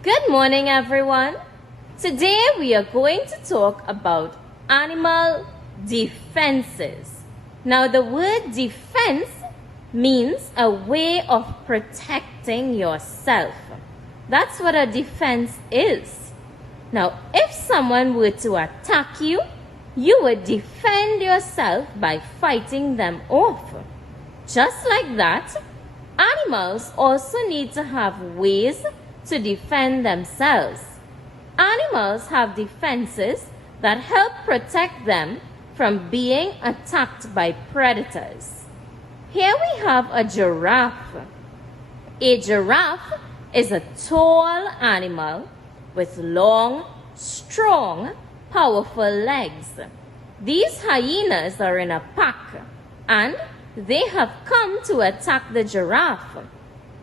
Good morning, everyone. Today we are going to talk about animal defenses. Now, the word defense means a way of protecting yourself. That's what a defense is. Now, if someone were to attack you, you would defend yourself by fighting them off. Just like that, animals also need to have ways to defend themselves. Animals have defenses that help protect them from being attacked by predators. Here we have a giraffe. A giraffe is a tall animal with long, strong, powerful legs. These hyenas are in a pack and they have come to attack the giraffe.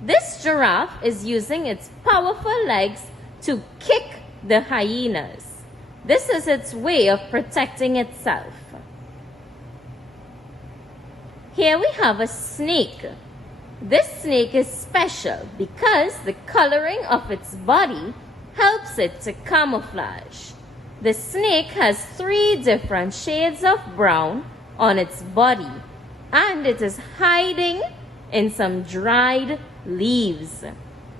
This giraffe is using its powerful legs to kick the hyenas. This is its way of protecting itself. Here we have a snake. This snake is special because the coloring of its body helps it to camouflage. The snake has 3 different shades of brown on its body, and it is hiding in some dried leaves.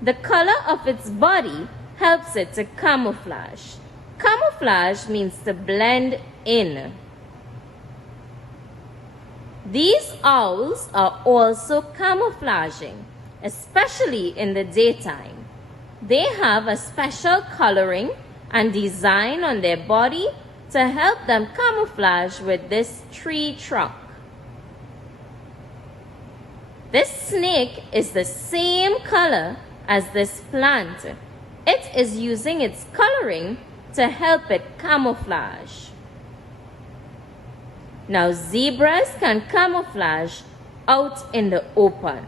The color of its body helps it to camouflage. Camouflage means to blend in. These owls are also camouflaging, especially in the daytime. They have a special coloring and design on their body to help them camouflage with this tree trunk. This snake is the same color as this plant. It is using its coloring to help it camouflage. Now, zebras can camouflage out in the open.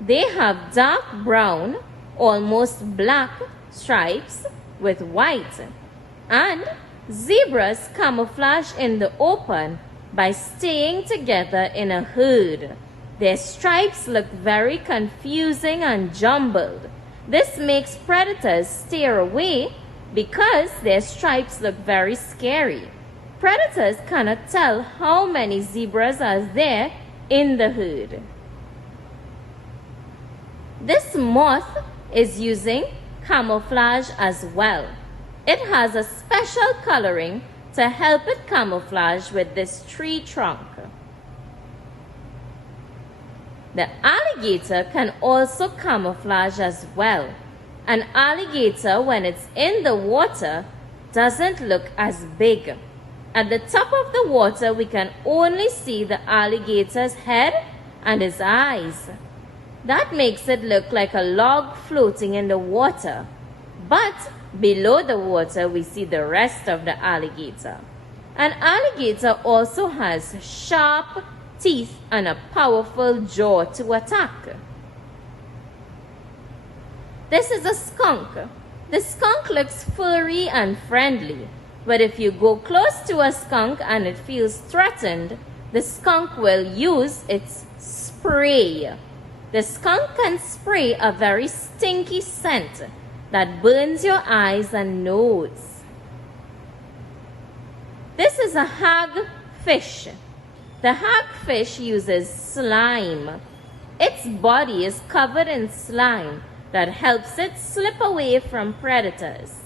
They have dark brown, almost black stripes with white. And zebras camouflage in the open by staying together in a herd. Their stripes look very confusing and jumbled. This makes predators steer away because their stripes look very scary. Predators cannot tell how many zebras are there in the herd. This moth is using camouflage as well. It has a special coloring to help it camouflage with this tree trunk. The alligator can also camouflage as well. An alligator, when it's in the water, doesn't look as big. At the top of the water, we can only see the alligator's head and his eyes. That makes it look like a log floating in the water. But below the water, we see the rest of the alligator. An alligator also has sharp teeth and a powerful jaw to attack. This is a skunk. The skunk looks furry and friendly, but if you go close to a skunk and it feels threatened, the skunk will use its spray. The skunk can spray a very stinky scent that burns your eyes and nose. This is a hagfish. The hagfish uses slime. Its body is covered in slime that helps it slip away from predators.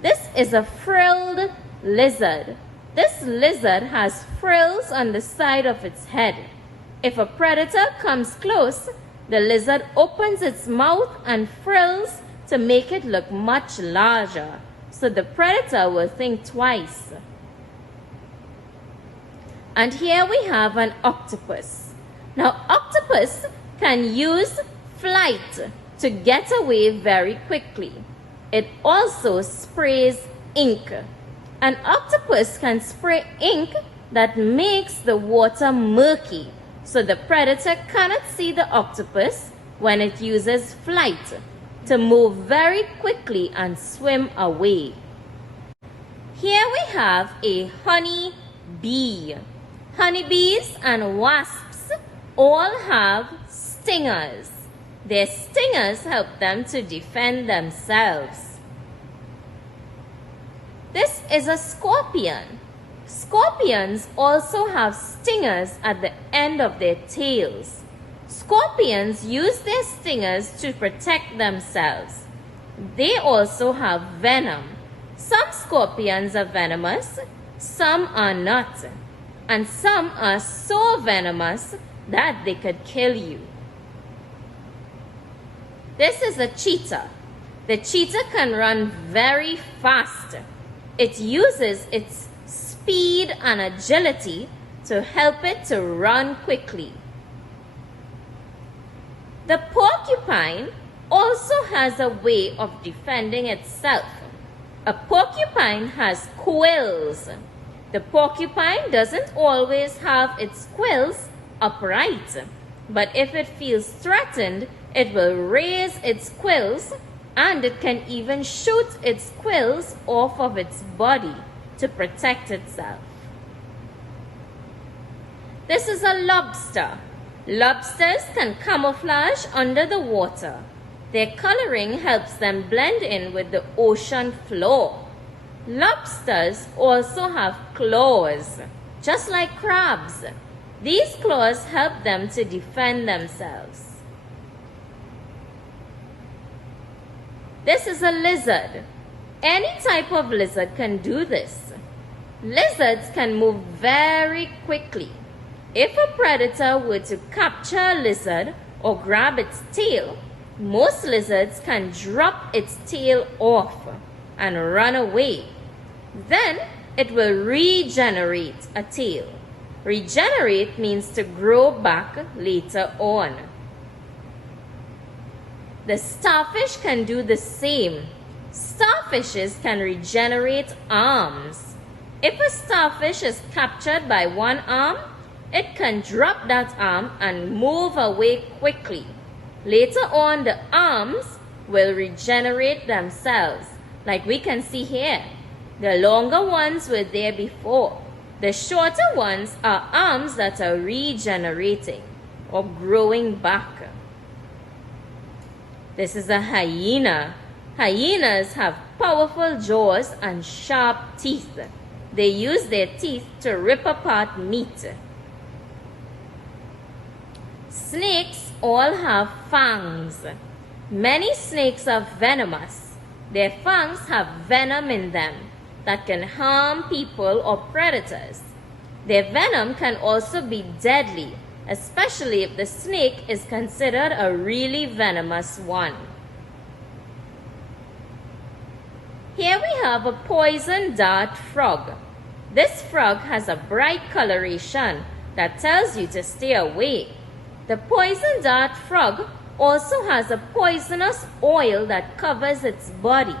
This is a frilled lizard. This lizard has frills on the side of its head. If a predator comes close, the lizard opens its mouth and frills to make it look much larger, so the predator will think twice. And here we have an octopus. Now, octopus can use flight to get away very quickly. It also sprays ink. An octopus can spray ink that makes the water murky, so the predator cannot see the octopus when it uses flight to move very quickly and swim away. Here we have a honey bee. Honeybees and wasps all have stingers. Their stingers help them to defend themselves. This is a scorpion. Scorpions also have stingers at the end of their tails. Scorpions use their stingers to protect themselves. They also have venom. Some scorpions are venomous, some are not, and some are so venomous that they could kill you. This is a cheetah. The cheetah can run very fast. It uses its speed and agility to help it to run quickly. The porcupine also has a way of defending itself. A porcupine has quills. The porcupine doesn't always have its quills upright, but if it feels threatened, it will raise its quills, and it can even shoot its quills off of its body to protect itself. This is a lobster. Lobsters can camouflage under the water. Their coloring helps them blend in with the ocean floor. Lobsters also have claws, just like crabs. These claws help them to defend themselves. This is a lizard. Any type of lizard can do this. Lizards can move very quickly. If a predator were to capture a lizard or grab its tail, most lizards can drop its tail off and run away. Then it will regenerate a tail. Regenerate means to grow back later on. The starfish can do the same. Starfishes can regenerate arms. If a starfish is captured by one arm, it can drop that arm and move away quickly. Later on, the arms will regenerate themselves, like we can see here. The longer ones were there before. The shorter ones are arms that are regenerating or growing back. This is a hyena. Hyenas have powerful jaws and sharp teeth. They use their teeth to rip apart meat. Snakes all have fangs. Many snakes are venomous. Their fangs have venom in them that can harm people or predators. Their venom can also be deadly, especially if the snake is considered a really venomous one. Here we have a poison dart frog. This frog has a bright coloration that tells you to stay away. The poison dart frog also has a poisonous oil that covers its body.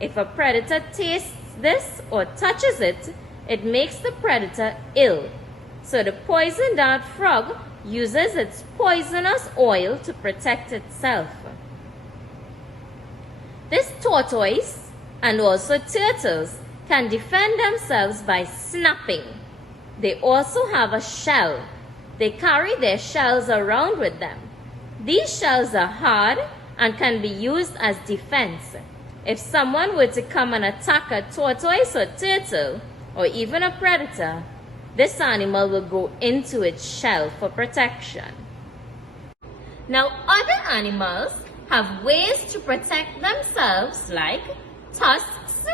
If a predator tastes this or touches it, it makes the predator ill. So the poison dart frog uses its poisonous oil to protect itself. This tortoise and also turtles can defend themselves by snapping. They also have a shell. They carry their shells around with them. These shells are hard and can be used as defense. If someone were to come and attack a tortoise or turtle, or even a predator, this animal will go into its shell for protection. Now, other animals have ways to protect themselves like tusks,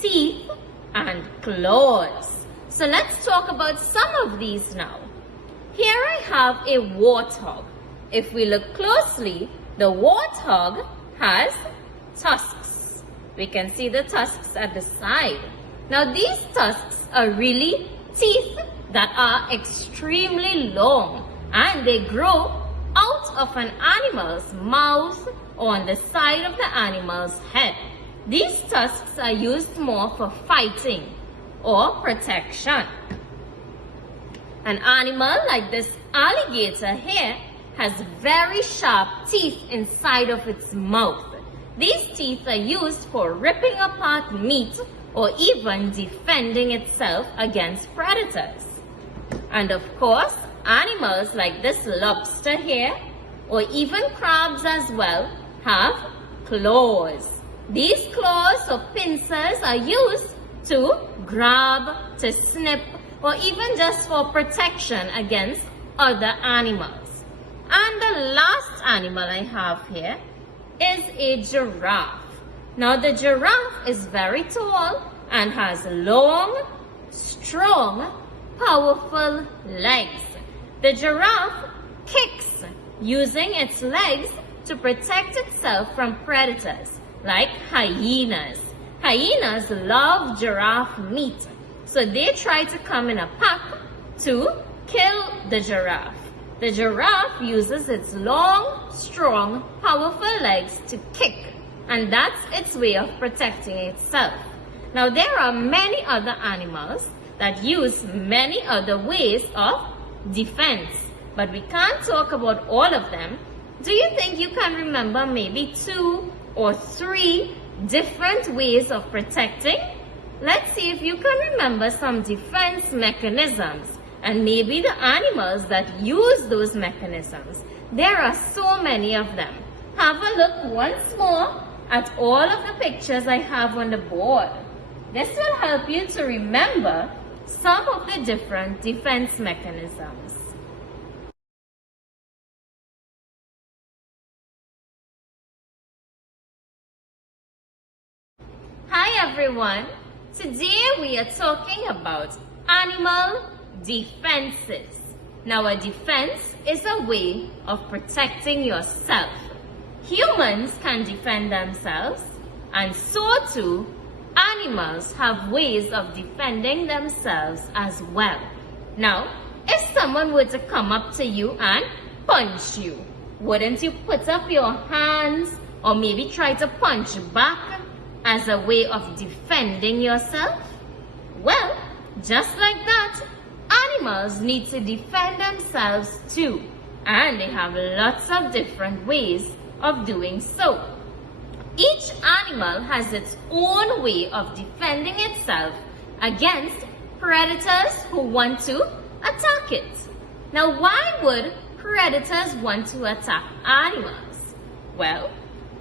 teeth, and claws. So let's talk about some of these now. Here I have a warthog. If we look closely, the warthog has tusks. We can see the tusks at the side. Now these tusks are really teeth that are extremely long, and they grow out of an animal's mouth or on the side of the animal's head. These tusks are used more for fighting or protection. An animal like this alligator here has very sharp teeth inside of its mouth. These teeth are used for ripping apart meat or even defending itself against predators. And of course, animals like this lobster here or even crabs as well, have claws. These claws or pincers are used to grab, to snip, or even just for protection against other animals. And the last animal I have here is a giraffe. Now the giraffe is very tall and has long, strong, powerful legs. The giraffe kicks using its legs to protect itself from predators like hyenas. Hyenas love giraffe meat, so they try to come in a pack to kill the giraffe. The giraffe uses its long, strong, powerful legs to kick, and that's its way of protecting itself. Now, there are many other animals that use many other ways of defense, but we can't talk about all of them. Do you think you can remember maybe 2 or 3 different ways of protecting? Let's see if you can remember some defense mechanisms and maybe the animals that use those mechanisms. There are so many of them. Have a look once more at all of the pictures I have on the board. This will help you to remember some of the different defense mechanisms. Hi everyone, today we are talking about animal defenses. Now a defense is a way of protecting yourself. Humans can defend themselves, and so too animals have ways of defending themselves as well. Now, if someone were to come up to you and punch you, wouldn't you put up your hands or maybe try to punch back as a way of defending yourself? Well, just like that, animals need to defend themselves too, and they have lots of different ways of doing so. Each animal has its own way of defending itself against predators who want to attack it. Now, why would predators want to attack animals? Well,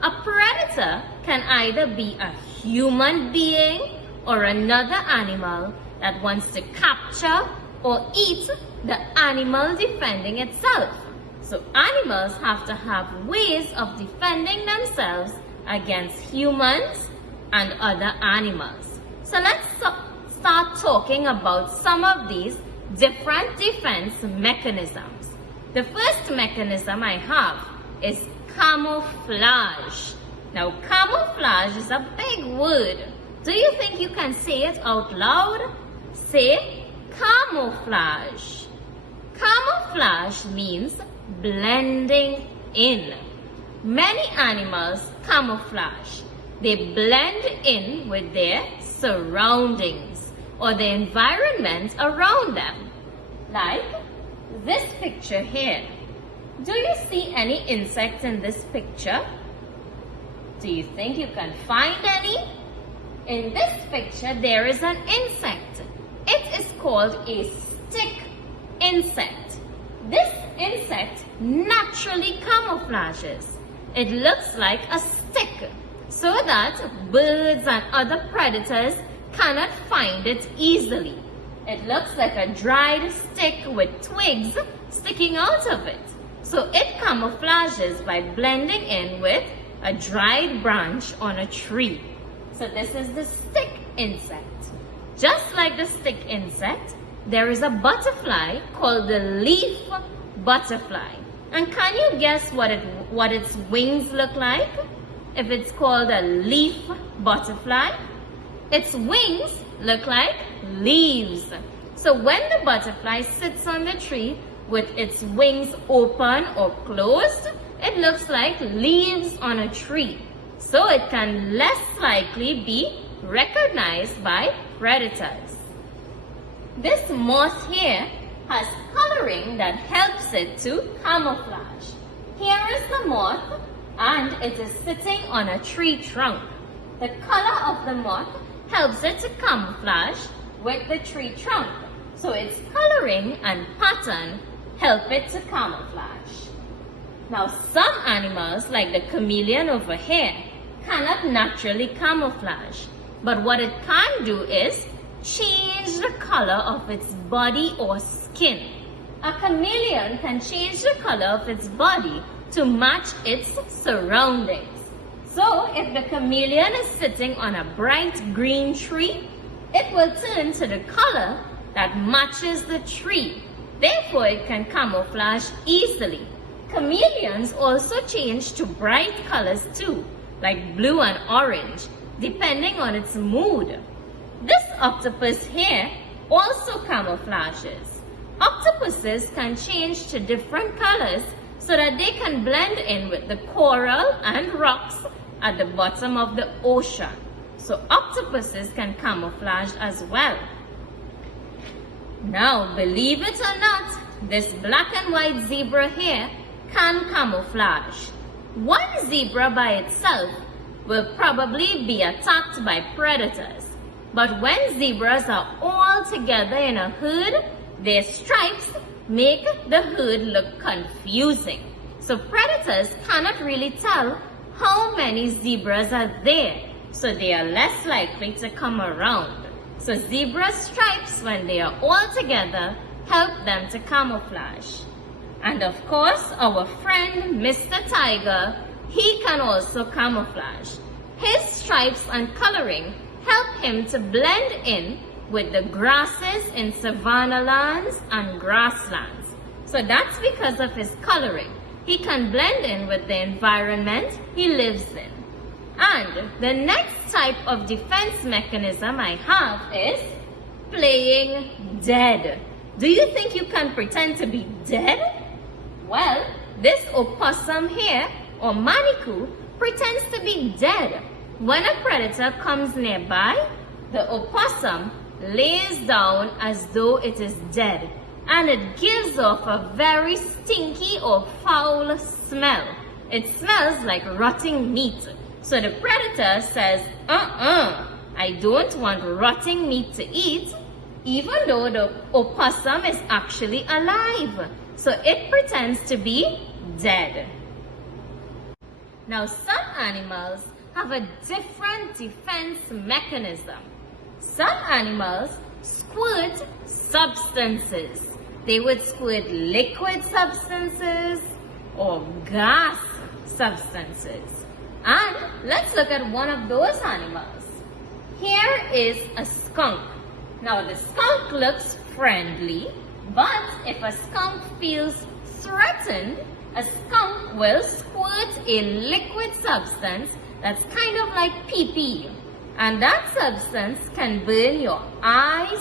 a predator can either be a human being or another animal that wants to capture or eat the animal defending itself. So animals have to have ways of defending themselves against humans and other animals. So let's start talking about some of these different defense mechanisms. The first mechanism I have is camouflage. Now, camouflage is a big word. Do you think you can say it out loud? Say camouflage. Camouflage means blending in. Many animals camouflage. They blend in with their surroundings or the environment around them. Like this picture here. Do you see any insects in this picture? Do you think you can find any? In this picture, there is an insect. It is called a stick insect. This insect naturally camouflages. It looks like a stick so that birds and other predators cannot find it easily. It looks like a dried stick with twigs sticking out of it. So it camouflages by blending in with a dried branch on a tree. So this is the stick insect. Just like the stick insect, there is a butterfly called the leaf butterfly. And can you guess what its wings look like? If it's called a leaf butterfly, its wings look like leaves. So when the butterfly sits on the tree with its wings open or closed, it looks like leaves on a tree. So it can less likely be recognized by predators. This moth here has coloring that helps it to camouflage. Here is the moth and it is sitting on a tree trunk. The color of the moth helps it to camouflage with the tree trunk. So its coloring and pattern help it to camouflage. Now, some animals, like the chameleon over here, cannot naturally camouflage. But what it can do is change the color of its body or skin. A chameleon can change the color of its body to match its surroundings. So, if the chameleon is sitting on a bright green tree, it will turn to the color that matches the tree. Therefore, it can camouflage easily. Chameleons also change to bright colors too, like blue and orange, depending on its mood. This octopus here also camouflages. Octopuses can change to different colors so that they can blend in with the coral and rocks at the bottom of the ocean. So octopuses can camouflage as well. Now, believe it or not, this black and white zebra here can camouflage. One zebra by itself will probably be attacked by predators. But when zebras are all together in a herd, their stripes make the herd look confusing. So predators cannot really tell how many zebras are there, so they are less likely to come around. So zebra stripes, when they are all together, help them to camouflage. And of course, our friend Mr. Tiger, he can also camouflage. His stripes and coloring help him to blend in with the grasses in savanna lands and grasslands. So that's because of his coloring. He can blend in with the environment he lives in. And the next type of defense mechanism I have is playing dead. Do you think you can pretend to be dead? Well, this opossum here, or manicou, pretends to be dead. When a predator comes nearby, the opossum lays down as though it is dead, and it gives off a very stinky or foul smell. It smells like rotting meat. So the predator says, I don't want rotting meat to eat, even though the opossum is actually alive. So it pretends to be dead. Now, some animals have a different defense mechanism. Some animals squirt substances. They would squirt liquid substances or gas substances. And let's look at one of those animals. Here is a skunk. Now, the skunk looks friendly, but if a skunk feels threatened, a skunk will squirt a liquid substance that's kind of like pee-pee. And that substance can burn your eyes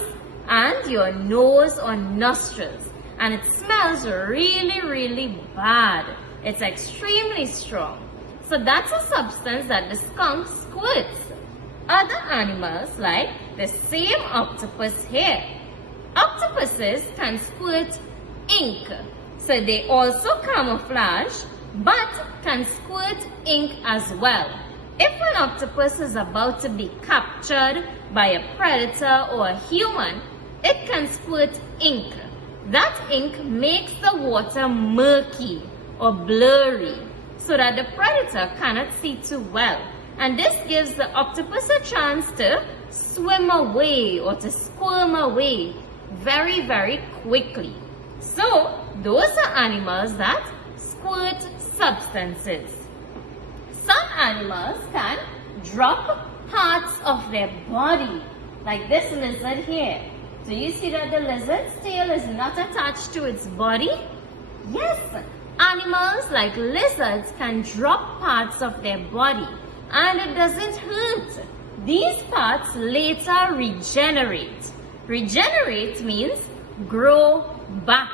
and your nose or nostrils. And it smells really, really bad. It's extremely strong. So that's a substance that the skunk squirts. Other animals, like the same octopus here. Octopuses can squirt ink. So they also camouflage, but can squirt ink as well. If an octopus is about to be captured by a predator or a human, it can squirt ink. That ink makes the water murky or blurry so that the predator cannot see too well. And this gives the octopus a chance to swim away or to squirm away very, very quickly. So, those are animals that squirt substances. Some animals can drop parts of their body, like this lizard here. Do you see that the lizard's tail is not attached to its body? Yes, animals like lizards can drop parts of their body and it doesn't hurt. These parts later regenerate. Regenerate means grow back.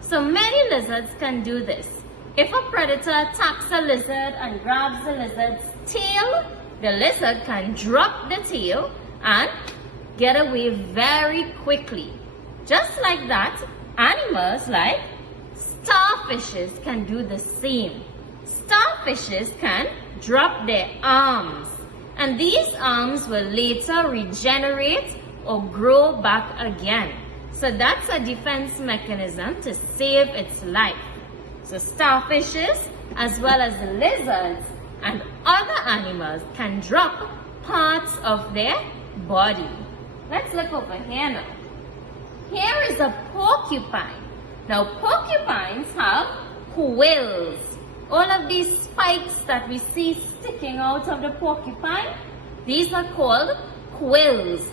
So many lizards can do this. If a predator attacks a lizard and grabs the lizard's tail, the lizard can drop the tail and get away very quickly. Just like that, animals like starfishes can do the same. Starfishes can drop their arms, and these arms will later regenerate or grow back again. So that's a defense mechanism to save its life. So starfishes as well as lizards and other animals can drop parts of their body. Let's look over here now. Here is a porcupine. Now porcupines have quills. All of these spikes that we see sticking out of the porcupine, these are called quills.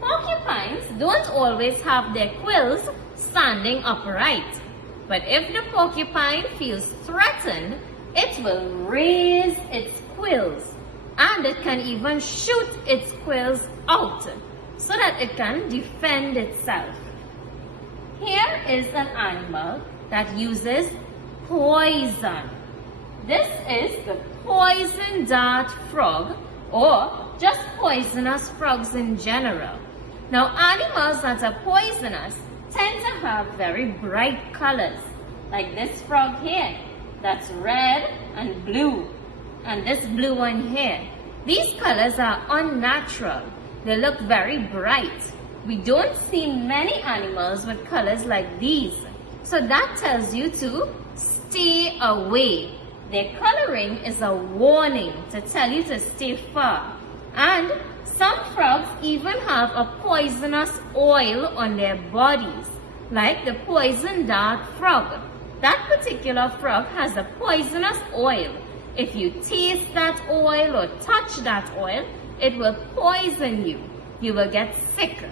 Porcupines don't always have their quills standing upright. But if the porcupine feels threatened, it will raise its quills, and it can even shoot its quills out so that it can defend itself. Here is an animal that uses poison. This is the poison dart frog, or just poisonous frogs in general. Now, animals that are poisonous tend to have very bright colors, like this frog here, that's red and blue, and this blue one here. These colors are unnatural. They look very bright. We don't see many animals with colors like these. So that tells you to stay away. Their coloring is a warning to tell you to stay far. And some frogs even have a poisonous oil on their bodies, like the poison dart frog. That particular frog has a poisonous oil. If you taste that oil or touch that oil, it will poison you. You will get sick.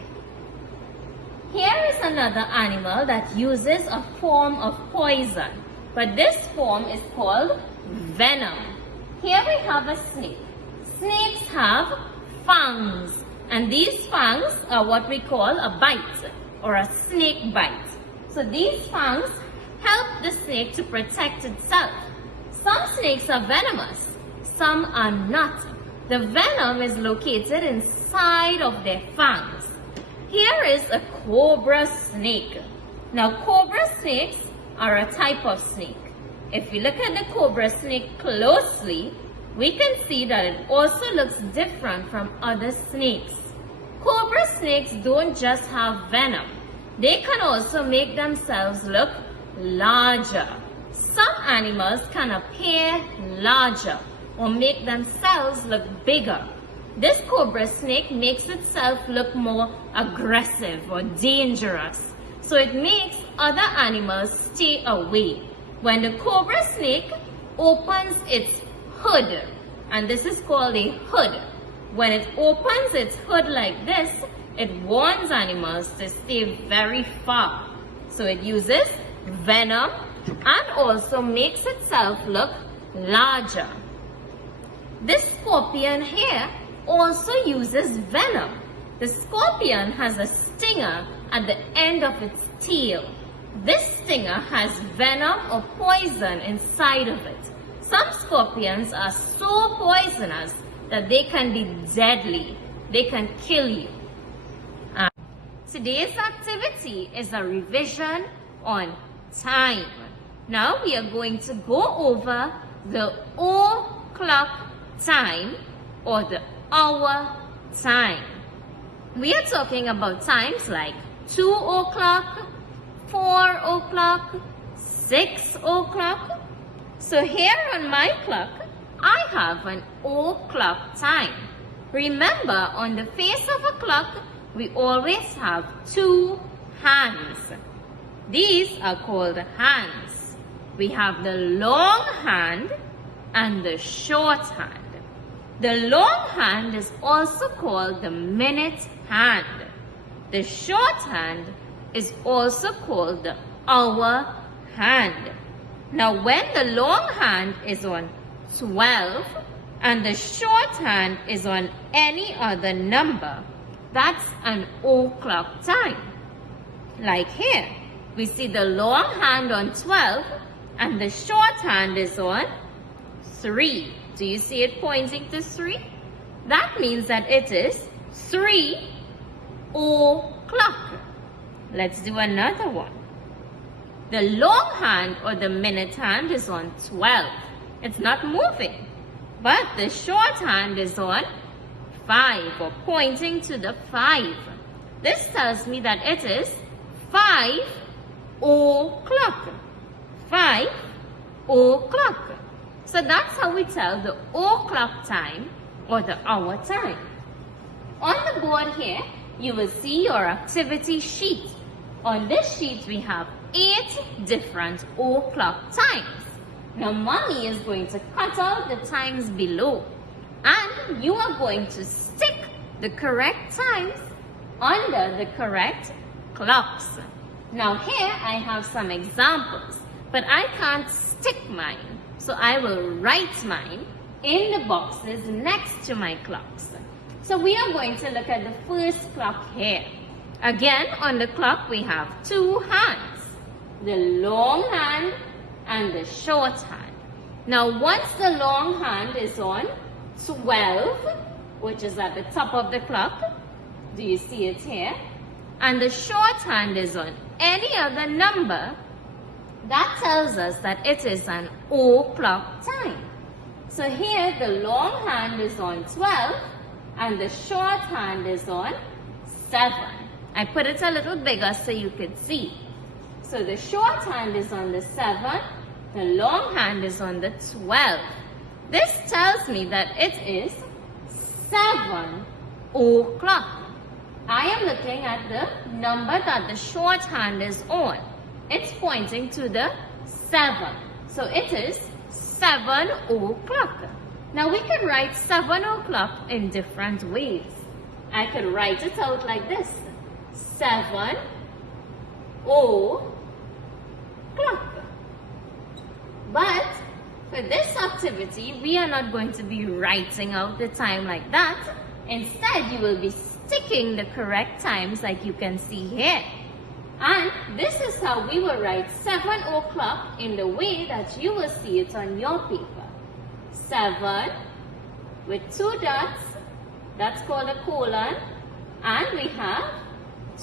Here is another animal that uses a form of poison, but this form is called venom. Here we have a snake. Snakes have fangs, and these fangs are what we call a bite or a snake bite. So these fangs help the snake to protect itself. Some snakes are venomous, some are not. The venom is located inside of their fangs. Here is a cobra snake. Now, cobra snakes are a type of snake. If we look at the cobra snake closely, we can see that it also looks different from other snakes. Cobra snakes don't just have venom. They can also make themselves look larger. Some animals can appear larger or make themselves look bigger. This cobra snake makes itself look more aggressive or dangerous, so it makes other animals stay away. When the cobra snake opens its hood, and this is called a hood, when it opens its hood like this, it warns animals to stay very far. So it uses venom and also makes itself look larger. This scorpion here also uses venom. The scorpion has a stinger at the end of its tail. This stinger has venom or poison inside of it. Some scorpions are so poisonous that they can be deadly. They can kill you. Today's activity is a revision on time. Now we are going to go over the o'clock time or the hour time. We are talking about times like 2 o'clock, 4 o'clock, 6 o'clock. So here on my clock, I have an o'clock time. Remember, on the face of a clock, we always have 2 hands. These are called hands. We have the long hand and the short hand. The long hand is also called the minute hand. The short hand is also called the hour hand. Now, when the long hand is on 12 and the short hand is on any other number, that's an o'clock time. Like here, we see the long hand on 12 and the short hand is on 3. Do you see it pointing to 3? That means that it is 3 o'clock. Let's do another one. The long hand or the minute hand is on 12. It's not moving. But the short hand is on 5 or pointing to the 5. This tells me that it is 5 o'clock. 5 o'clock. So that's how we tell the o'clock time or the hour time. On the board here, you will see your activity sheet. On this sheet, we have 8 different o'clock times. Now, mommy is going to cut out the times below, and you are going to stick the correct times under the correct clocks. Now, here I have some examples, but I can't stick mine, so I will write mine in the boxes next to my clocks. So we are going to look at the first clock here. Again, on the clock we have 2 hands, the long hand and the short hand. Now once the long hand is on 12, which is at the top of the clock, do you see it here? And the short hand is on any other number, that tells us that it is an o'clock time. So here the long hand is on 12 and the short hand is on 7. I put it a little bigger so you could see. So the short hand is on the 7, the long hand is on the 12. This tells me that it is 7 o'clock. I am looking at the number that the short hand is on. It's pointing to the 7. So it is 7 o'clock. Now we can write 7 o'clock in different ways. I could write it out like this. 7 o'clock. But for this activity, we are not going to be writing out the time like that. Instead, you will be sticking the correct times like you can see here. And this is how we will write 7 o'clock in the way that you will see it on your paper. 7 with 2 dots, that's called a colon, and we have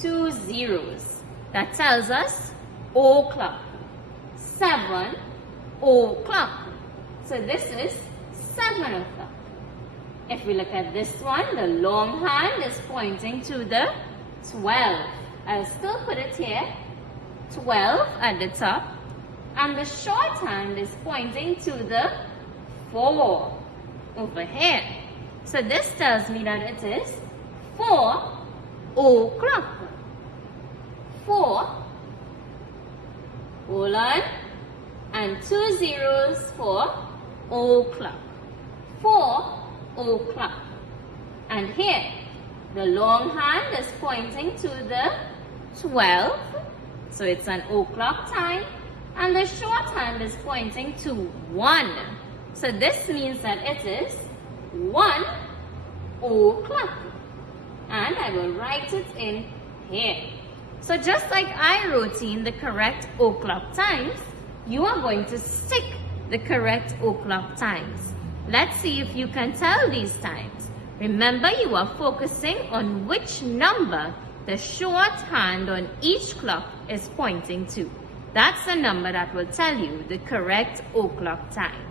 2 zeros. That tells us o'clock. 7 o'clock. So this is 7 o'clock. If we look at this one, the long hand is pointing to the 12. I'll still put it here, 12 at the top, and the short hand is pointing to the 4 over here. So this tells me that it is 4 o'clock. 4 colon and 2 zeros for o'clock. 4 o'clock. And here, the long hand is pointing to the 12, so it's an o'clock time, and the short hand is pointing to 1. So this means that it is 1 o'clock. And I will write it in here. So just like I wrote in the correct o'clock times, you are going to stick the correct o'clock times. Let's see if you can tell these times. Remember, you are focusing on which number the short hand on each clock is pointing to. That's the number that will tell you the correct o'clock time.